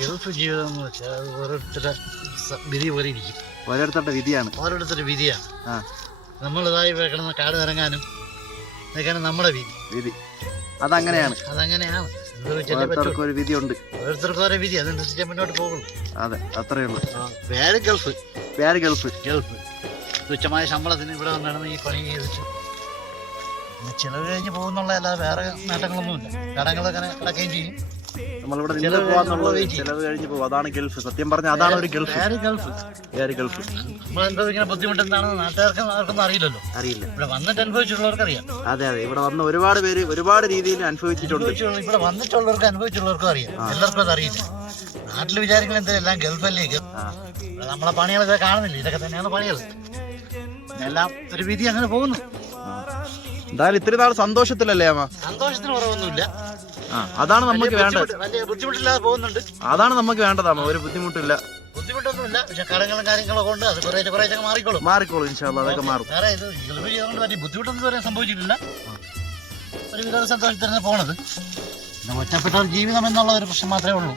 Gulf ജീവിതം എന്ന് വെച്ചാൽ അത് ഓരോരുത്തരുടെ വിധി പോലെ ഇരിക്കും. ഓരോരുത്തരുടെ വിധിയാണ്. ഓരോരുത്തരുടെ വിധിയാണ്. നമ്മളിതായി കിടന്ന് കാട് ഇറങ്ങാനും ഇതൊക്കെയാണ് നമ്മുടെ വിധി. അതങ്ങനെയാണ്. അതങ്ങനെയാണ്. ഓരോരുത്തർക്കും ഒരു വിധിയുണ്ട്. ഓരോരുത്തർക്കും ഓരോ വിധി, അതനുസരിച്ച് മുന്നോട്ട് പോകുള്ളൂ. അതെ, അത്രയേ ഉള്ളൂ. പേര് ഗൾഫ്. ഗൾഫ് തുച്ഛമായ ശമ്പളത്തിന് ഇവിടെ വന്നിടന്ന് ഈ പണി ചെയ്തിട്ട് ചിലവ് കഴിഞ്ഞ് പോകുന്നുള്ള അല്ലാതെ വേറെ നേട്ടങ്ങളൊന്നുമില്ല. കടങ്ങളൊക്കെ കിടക്കുകയും ചെയ്യും. നമ്മളിവിടെ നിന്ന് പോകാന്നുള്ളത് ചിലവ് കഴിഞ്ഞ് പോകും. അതാണ് ഗൾഫ്. സത്യം പറഞ്ഞാൽ അതാണ് ഒരു ഗൾഫ്. ഗൾഫ് നമ്മൾ അനുഭവിക്കുന്ന ബുദ്ധിമുട്ട് എന്താണെന്ന് നാട്ടുകാർക്ക് ആർക്കൊന്നും അറിയില്ല. ഇവിടെ വന്നിട്ട് അനുഭവിച്ചിട്ടുള്ളവർക്ക് അറിയാം. അതെ, ഇവിടെ വന്ന ഒരുപാട് പേര് ഒരുപാട് രീതിയിൽ അനുഭവിച്ചിട്ടുണ്ട്. ഇവിടെ വന്നിട്ടുള്ളവർക്ക് അനുഭവിച്ചുള്ളവർക്കും അറിയാം. എല്ലാവർക്കും അത് അറിയില്ല. നാട്ടിൽ വിചാരിക്കുന്ന എന്തെല്ലാം ഗൾഫല്ലേ. നമ്മളെ പണികളൊക്കെ കാണുന്നില്ല. ഇതൊക്കെ തന്നെയാണ് പണികൾ. എല്ലാം ഒരു വിധി അങ്ങനെ പോകുന്നു. എന്തായാലും ഇത്രയും നാൾ സന്തോഷത്തിലല്ലേ അമ്മ? സന്തോഷത്തിന് കുറവൊന്നുമില്ല. അതാണ് നമുക്ക് വേണ്ടത്. വലിയ ബുദ്ധിമുട്ടില്ലാതെ പോകുന്നുണ്ട്. അതാണ് നമുക്ക് വേണ്ടത് അമ്മ. ഒരു ബുദ്ധിമുട്ടില്ല. ബുദ്ധിമുട്ടൊന്നുമില്ല. പക്ഷെ കടങ്ങളും കാര്യങ്ങളൊക്കെ കൊണ്ട് അത് കുറേശ്ശെ മാറിക്കോളും. ഇൻഷാ അല്ലാഹ് അതൊക്കെ മാറും. വേറെ ഇത് ഗൾഫ് ചെയ്തുകൊണ്ട് വലിയ ബുദ്ധിമുട്ടൊന്നും വരെ സംഭവിച്ചിട്ടില്ല. ഒരു വിധ സന്തോഷത്തിൽ തന്നെ പോണത്. ഒറ്റപ്പെട്ട ഒരു ജീവിതം എന്നുള്ള ഒരു പ്രശ്നം മാത്രമേ ഉള്ളൂ.